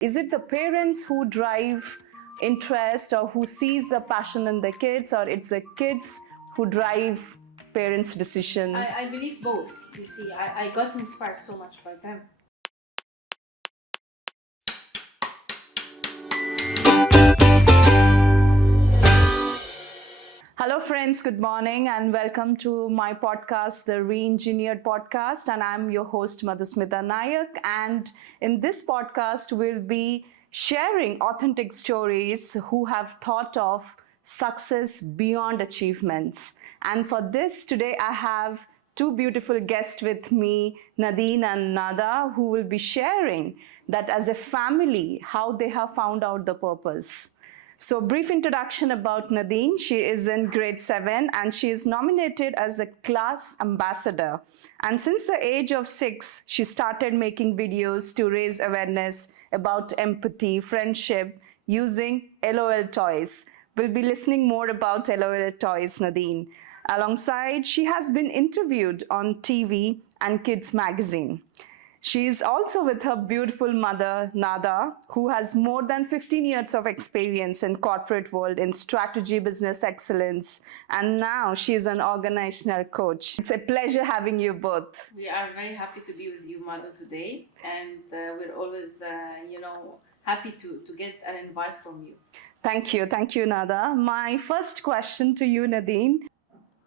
Is it the parents who drive interest or who sees the passion in the kids, or it's the kids who drive parents' decision? I believe both. You see, I got inspired so much by them. Hello, friends. Good morning, and welcome to my podcast, the Reengineered Podcast. And I'm your host, Madhusmita Nayak. And in this podcast, we'll be sharing authentic stories who have thought of success beyond achievements. And for this, today I have two beautiful guests with me, Nadine and Nada, who will be sharing that as a family, how they have found out the purpose. So, brief introduction about Nadine. She is in grade 7 and she is nominated as the class ambassador. And since the age of 6, she started making videos to raise awareness about empathy, friendship using LOL toys. We'll be listening more about LOL toys, Nadine. Alongside, she has been interviewed on TV and Kids magazine. She is also with her beautiful mother, Nada, who has more than 15 years of experience in corporate world in strategy, business excellence, and now she is an organizational coach. It's a pleasure having you both. We are very happy to be with you, Madhu, today, and we're always, happy to get an invite from you. Thank you, Nada. My first question to you, Nadine,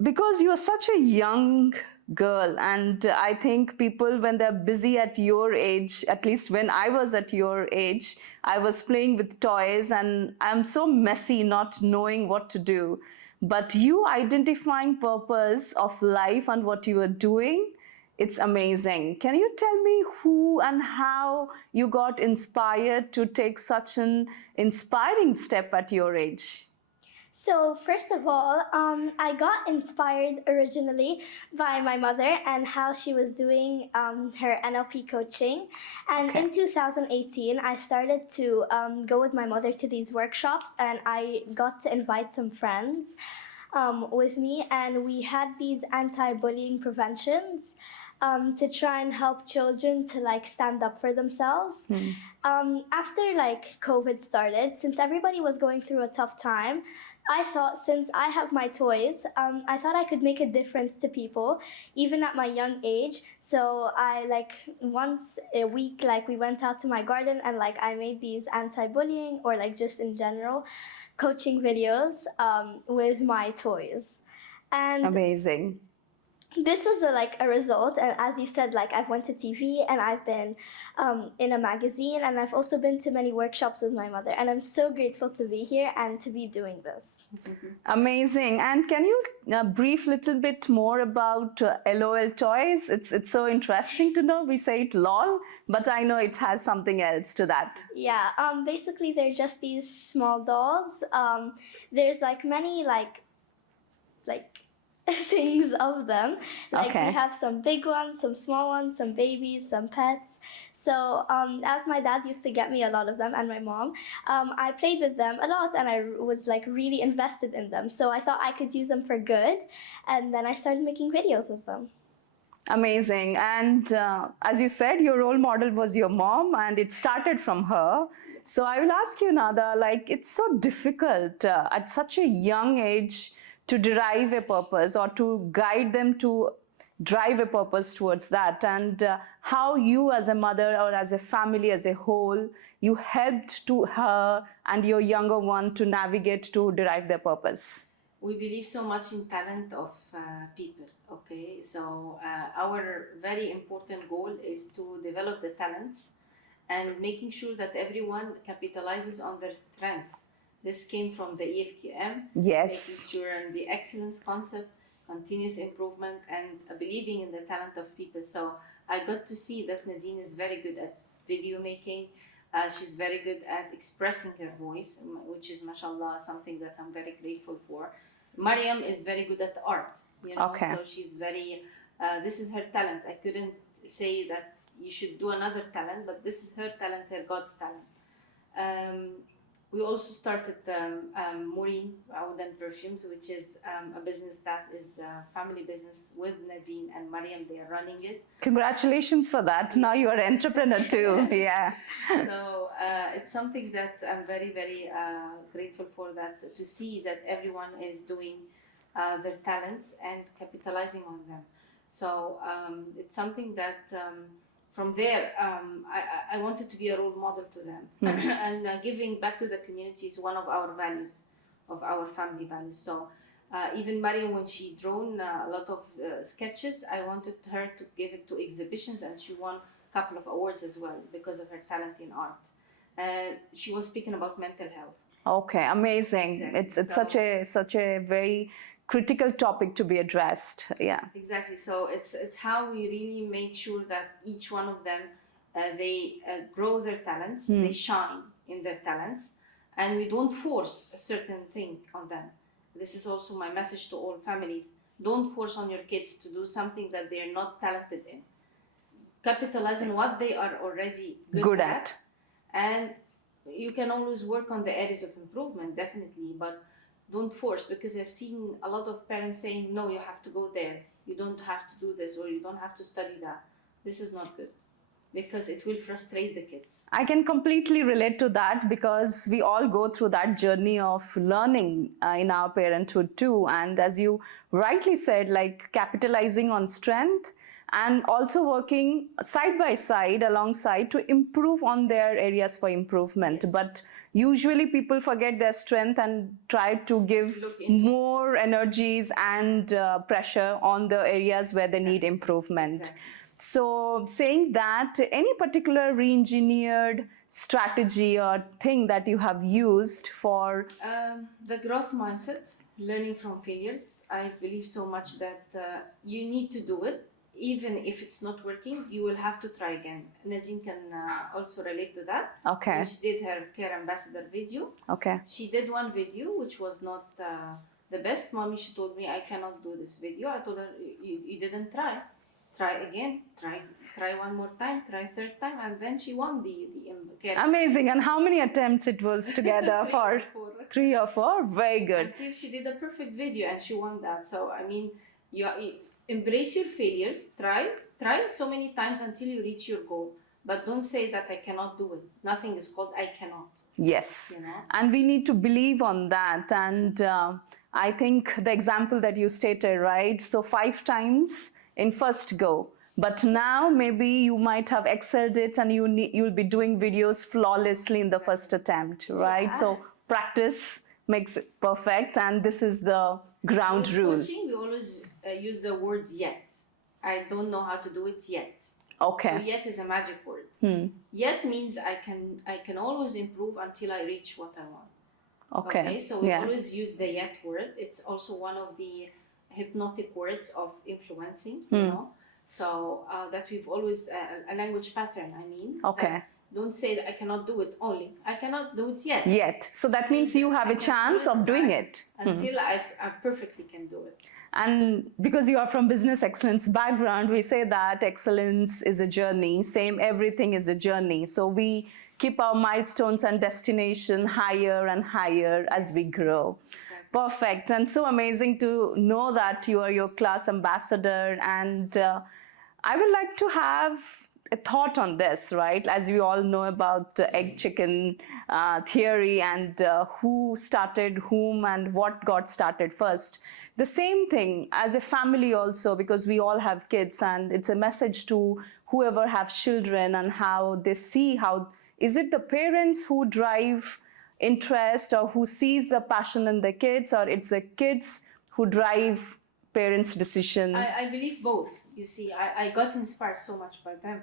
because you are such a young girl, and I think people, when they're busy at your age, at least when I was at your age, I was playing with toys and I'm so messy not knowing what to do. But you identifying purpose of life and what you are doing, it's amazing. Can you tell me who and how you got inspired to take such an inspiring step at your age? So first of all, I got inspired originally by my mother and how she was doing her NLP coaching. And Okay. in 2018, I started to go with my mother to these workshops, and I got to invite some friends with me, and we had these anti-bullying preventions to try and help children to stand up for themselves. After COVID started, since everybody was going through a tough time, I thought, since I have my toys, I thought I could make a difference to people, even at my young age. So I once a week, we went out to my garden and I made these anti-bullying or just in general coaching videos with my toys. And Amazing. this was a result, and as you said, I've went to TV and I've been in a magazine, and I've also been to many workshops with my mother, and I'm so grateful to be here and to be doing this. Amazing. And can you brief little bit more about LOL toys? It's so interesting to know. We say it LOL, but I know it has something else to that. Yeah, basically they're just these small dolls. There's many things of them. Okay. We have some big ones, some small ones, some babies, some pets. So as my dad used to get me a lot of them, and my mom, I played with them a lot, and I was really invested in them. So I thought I could use them for good, and then I started making videos with them. Amazing. And as you said, your role model was your mom, and it started from her. So I will ask you, Nada, it's so difficult at such a young age to derive a purpose or to guide them to drive a purpose towards that, and how you as a mother or as a family as a whole, you helped to her and your younger one to navigate to derive their purpose. We believe so much in talent of people. Okay, so our very important goal is to develop the talents and making sure that everyone capitalizes on their strength. This came from the EFQM. Yes. Making sure in the excellence concept, continuous improvement, and believing in the talent of people. So I got to see that Nadine is very good at video making. She's very good at expressing her voice, which is, mashallah, something that I'm very grateful for. Mariam is very good at art, Okay. So she's very, this is her talent. I couldn't say that you should do another talent, but this is her talent, her God's talent. We also started Maureen Wooden Perfumes, which is a business that is a family business with Nadine and Mariam. They are running it. Congratulations for that. Now you are an entrepreneur too. Yeah. So it's something that I'm very, very grateful for, that to see that everyone is doing their talents and capitalizing on them. So it's something that from there, I wanted to be a role model to them. And giving back to the community is one of our values, of our family values. So even Mariam, when she drawn a lot of sketches, I wanted her to give it to exhibitions, and she won a couple of awards as well because of her talent in art. She was speaking about mental health. Okay, amazing. Exactly. It's such a very critical topic to be addressed. Yeah. Exactly. So it's how we really make sure that each one of them they grow their talents, they shine in their talents, and we don't force a certain thing on them. This is also my message to all families. Don't force on your kids to do something that they are not talented in. Capitalize on what they are already good at, and you can always work on the areas of improvement, definitely, but don't force, because I've seen a lot of parents saying, no, you have to go there, you don't have to do this, or you don't have to study that. This is not good, because it will frustrate the kids. I can completely relate to that, because we all go through that journey of learning in our parenthood too. And as you rightly said, like capitalizing on strength and also working side by side alongside to improve on their areas for improvement. Yes. But usually people forget their strength and try to give more energies and pressure on the areas where they need improvement. Exactly. So saying that, any particular re-engineered strategy or thing that you have used for? The growth mindset, learning from failures. I believe so much that you need to do it. Even if it's not working, you will have to try again. Nadine can also relate to that. Okay. When she did her Care Ambassador video. Okay. She did one video which was not the best. Mommy, she told me, I cannot do this video. I told her, you didn't try. Try again. Try one more time. Try third time. And then she won the Care. Amazing. And how many attempts it was together? For 3 or 4? Very good. Until she did a perfect video and she won that. So, I mean, you embrace your failures, try so many times until you reach your goal, but don't say that I cannot do it. Nothing is called I cannot. Yes. You know? And we need to believe on that. And I think the example that you stated, right? So 5 times in first go, but now maybe you might have excelled it and you'll be doing videos flawlessly in the first attempt, right? Yeah. So practice makes it perfect, and this is the ground With rule. coaching, we always use the word yet. I don't know how to do it yet. Okay. So yet is a magic word. Yet means I can always improve until I reach what I want. Okay. So we always use the yet word. It's also one of the hypnotic words of influencing, you know. So that we've always a language pattern. I mean. Okay. Don't say that I cannot do it only. I cannot do it yet. Yet. So that means you have a chance of doing it. Until I perfectly can do it. And because you are from business excellence background, we say that excellence is a journey. Same, everything is a journey. So we keep our milestones and destination higher and higher as we grow. Exactly. Perfect. And so amazing to know that you are your class ambassador. And I would like to have a thought on this, right? As we all know about egg chicken theory and who started whom and what got started first. The same thing as a family also, because we all have kids, and it's a message to whoever have children and how they see how, is it the parents who drive interest or who sees the passion in the kids, or it's the kids who drive parents' decision? I believe both. You see, I got inspired so much by them.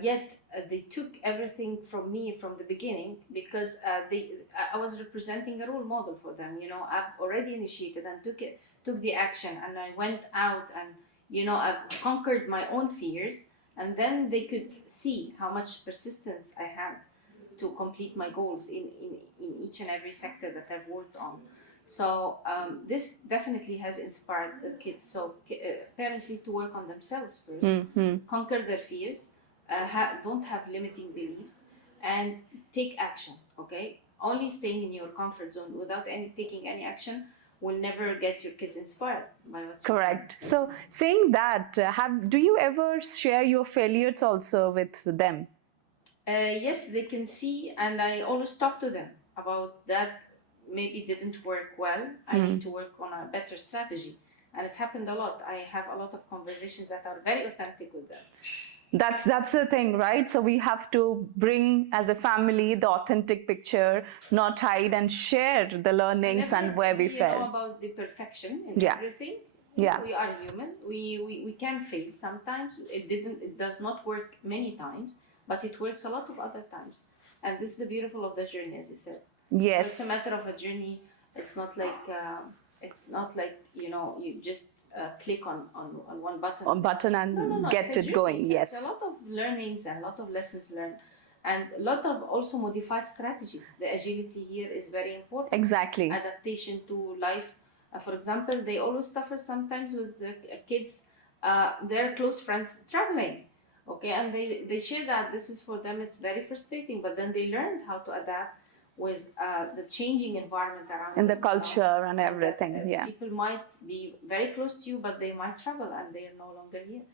Yet they took everything from me from the beginning, because I was representing a role model for them. You know, I've already initiated and took the action, and I went out and, you know, I've conquered my own fears, and then they could see how much persistence I had to complete my goals in each and every sector that I've worked on. So this definitely has inspired the kids. So parents need to work on themselves first, conquer their fears, don't have limiting beliefs, and take action. Okay, only staying in your comfort zone without taking any action will never get your kids inspired by what you're Correct. So saying that, do you ever share your failures also with them? Yes, they can see, and I always talk to them about that. Maybe didn't work well. I need to work on a better strategy, and it happened a lot. I have a lot of conversations that are very authentic with them. That's the thing, right? So we have to bring as a family the authentic picture, not hide, and share the learnings and where we know failed. about the perfection in Yeah. everything. Yeah. We are human. We can fail sometimes. It does not work many times, but it works a lot of other times. And this is the beautiful of the journey, as you said. Yes. So it's a matter of a journey. It's not like you just click on one button. And No, get it's a it journey. going. It's Yes. a lot of learnings and a lot of lessons learned, and a lot of also modified strategies. The agility here is very important. Exactly. Adaptation to life. For example, they always suffer sometimes with kids, their close friends traveling. Okay, and they share that this is for them, it's very frustrating, but then they learned how to adapt with the changing environment around In the them, culture and that, everything. Yeah. people might be very close to you, but they might travel and they are no longer here.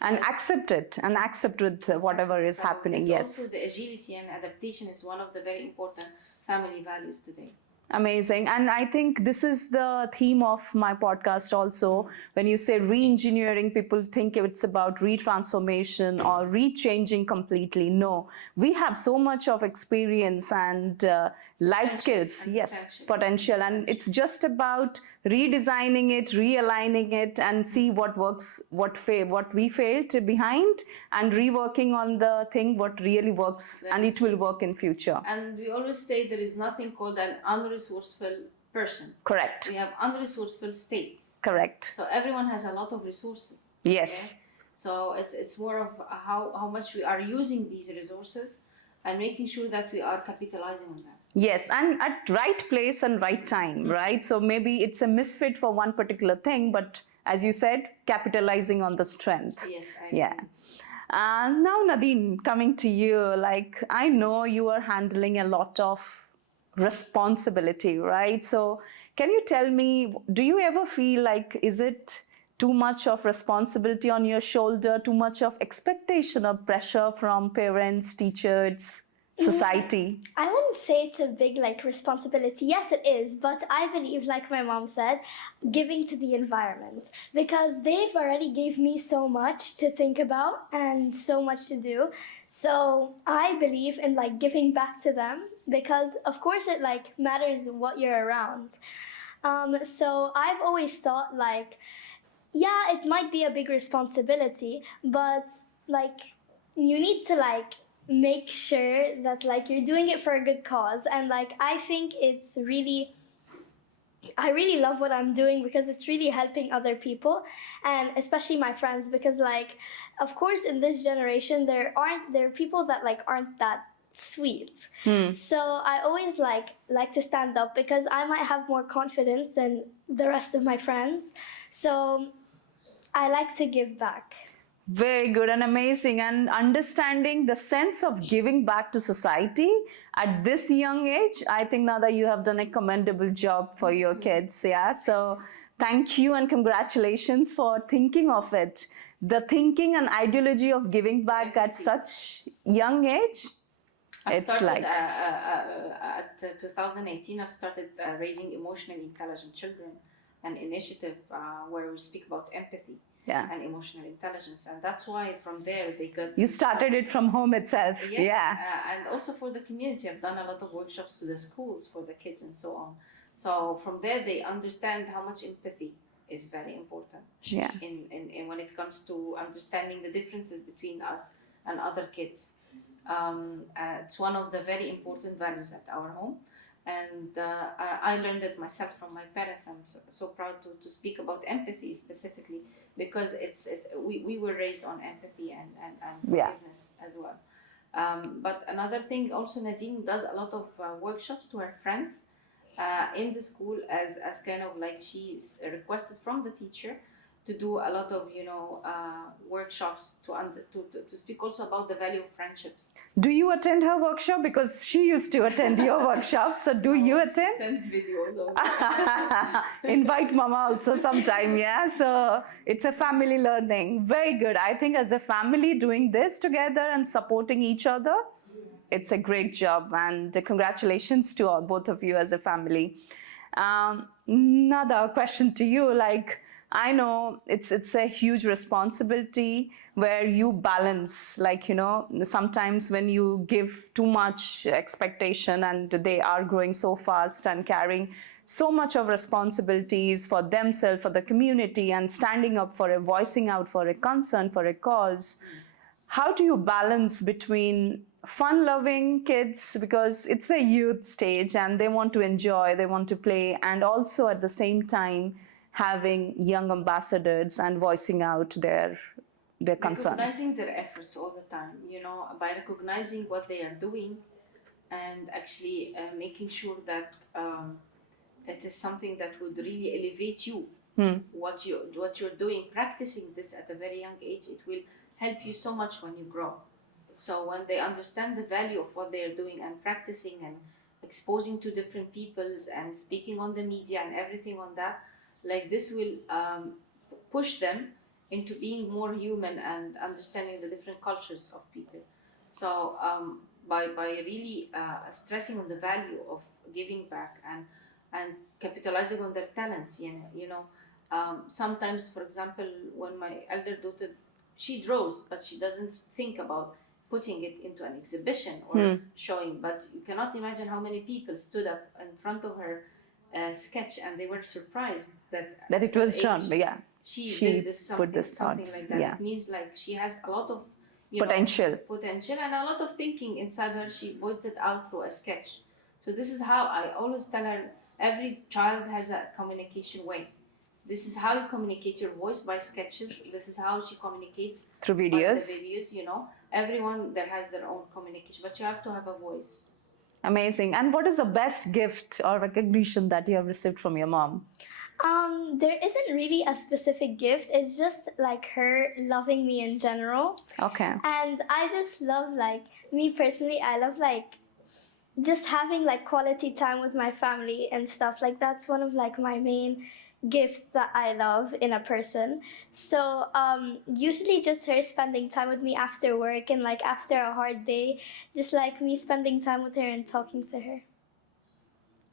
And accept it and accept with whatever is So happening. this Yes. also, the agility and adaptation is one of the very important family values today. Amazing. And I think this is the theme of my podcast also. When you say re-engineering, people think it's about retransformation or re-changing completely. No, we have so much of experience and life skills. And yes, potential. And it's just about redesigning it, realigning it, and see what works, what we failed behind, and reworking on the thing what really works, and it will work in future. And we always say there is nothing called an unresourceful person. Correct. We have unresourceful states. Correct. So everyone has a lot of resources. Yes. Okay? So it's more of how much we are using these resources and making sure that we are capitalizing on them. Yes, and at right place and right time, right? So maybe it's a misfit for one particular thing, but as you said, capitalizing on the strength. Yes, I agree. Yeah. Now, Nadine, coming to you, like I know you are handling a lot of responsibility, right? So can you tell me, do you ever feel like, is it too much of responsibility on your shoulder, too much of expectation or pressure from parents, teachers, society? I wouldn't say it's a big responsibility. Yes, it is, but I believe, like my mom said, giving to the environment, because they've already gave me so much to think about and so much to do. So I believe in giving back to them, because of course it matters what you're around. So I've always thought yeah, it might be a big responsibility, but you need to make sure that you're doing it for a good cause. And I think it's really, I really love what I'm doing, because it's really helping other people, and especially my friends, because of course in this generation there are people that aren't that sweet. So I always like to stand up, because I might have more confidence than the rest of my friends. So I like to give back. Very good and amazing. And understanding the sense of giving back to society at this young age, I think, Nada, you have done a commendable job for your kids. Yeah. So thank you and congratulations for thinking of it. The thinking and ideology of giving back at such young age, it's started, at 2018, I've started raising emotionally intelligent children, an initiative where we speak about empathy. Yeah. And emotional intelligence, and that's why from there they got. You started it from home itself. Yes, yeah. And also for the community, I've done a lot of workshops to the schools for the kids and so on. So from there they understand how much empathy is very important. Yeah. In when it comes to understanding the differences between us and other kids. It's one of the very important values at our home. And I learned it myself from my parents. I'm so proud to speak about empathy specifically, because we were raised on empathy and forgiveness as well. But another thing also, Nadine does a lot of workshops to her friends in the school as kind of she's requested from the teacher to do a lot of workshops to speak also about the value of friendships. Do you attend her workshop? Because she used to attend your workshop. So do you attend? Sends videos of Invite mama also sometime, yeah. So it's a family learning. Very good. I think as a family doing this together and supporting each other, it's a great job. And congratulations to both of you as a family. Another question to you, like, I know it's a huge responsibility where you balance, like, sometimes when you give too much expectation and they are growing so fast and carrying so much of responsibilities for themselves, for the community, and standing up for voicing out for a concern, for a cause. How do you balance between fun-loving kids, because it's a youth stage and they want to enjoy, they want to play, and also at the same time having young ambassadors and voicing out their concern? Recognizing their efforts all the time, by recognizing what they are doing and actually making sure that it is something that would really elevate you. What you're doing, practicing this at a very young age, it will help you so much when you grow. So when they understand the value of what they are doing and practicing and exposing to different peoples and speaking on the media and everything on that, like this will push them into being more human and understanding the different cultures of people. So by really stressing on the value of giving back and capitalizing on their talents, sometimes, for example, when my elder daughter, she draws, but she doesn't think about putting it into an exhibition or showing. But you cannot imagine how many people stood up in front of her sketch and they were surprised that it was done. Yeah, she did this something like that. Yeah. It means like she has a lot of potential and a lot of thinking inside her. She voiced it out through a sketch. So this is how I always tell her, every child has a communication way. This is how you communicate your voice, by sketches. This is how she communicates through videos. Everyone that has their own communication, but you have to have a voice. Amazing. And what is the best gift or recognition that you have received from your mom? There isn't really a specific gift. It's just like her loving me in general. Okay. And I just love, like, me personally, I love like just having like quality time with my family and stuff. Like that's one of like my main gifts that I love in a person. So usually just her spending time with me after work and like after a hard day, just like me spending time with her and talking to her.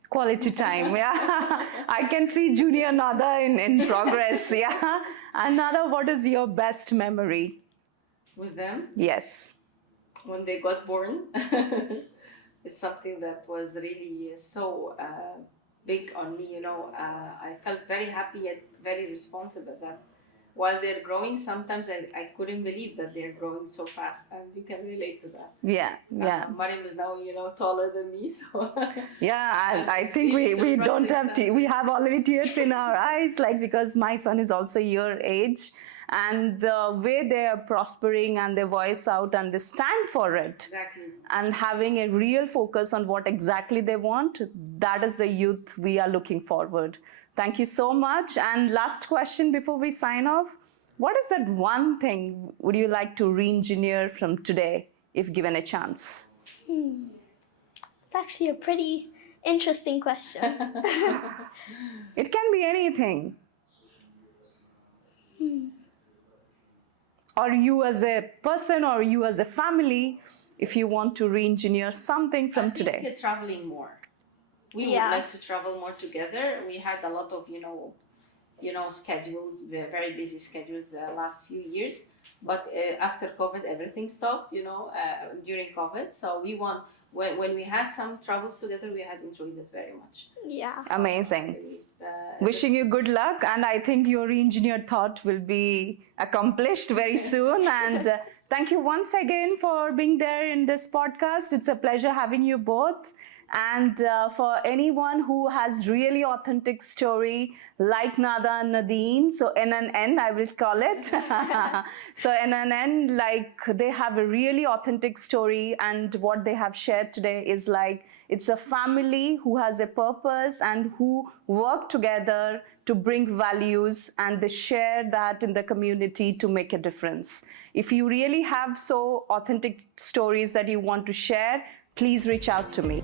Quality time, yeah. I can see Junior Nada in progress, yeah. And Nada, what is your best memory? With them? Yes. When they got born. It's something that was really so big on me, I felt very happy yet very responsible that while they're growing, sometimes I couldn't believe that they're growing so fast, and you can relate to that. Yeah. Mariam is now, taller than me, so. Yeah, I think we don't have, we have already tears in our eyes, like, because my son is also your age. And the way they are prospering and they voice out and they stand for it. Exactly. And having a real focus on what exactly they want, that is the youth we are looking forward. Thank you so much. And last question before we sign off. What is that one thing would you like to re-engineer from today if given a chance? It's actually a pretty interesting question. It can be anything. Or you as a person, or you as a family, if you want to re-engineer something from today. I think traveling more. We would like to travel more together. We had a lot of, schedules, very busy schedules the last few years. But after COVID, everything stopped, during COVID. So we want, when we had some travels together, we had enjoyed it very much. Yeah. So amazing. Wishing you good luck, and I think your re-engineered thought will be accomplished very soon. And thank you once again for being there in this podcast. It's a pleasure having you both. And for anyone who has really authentic story like Nada and Nadine, so NNN I will call it. So NNN, like, they have a really authentic story, and what they have shared today is like, it's a family who has a purpose and who work together to bring values, and they share that in the community to make a difference. If you really have so authentic stories that you want to share, please reach out to me.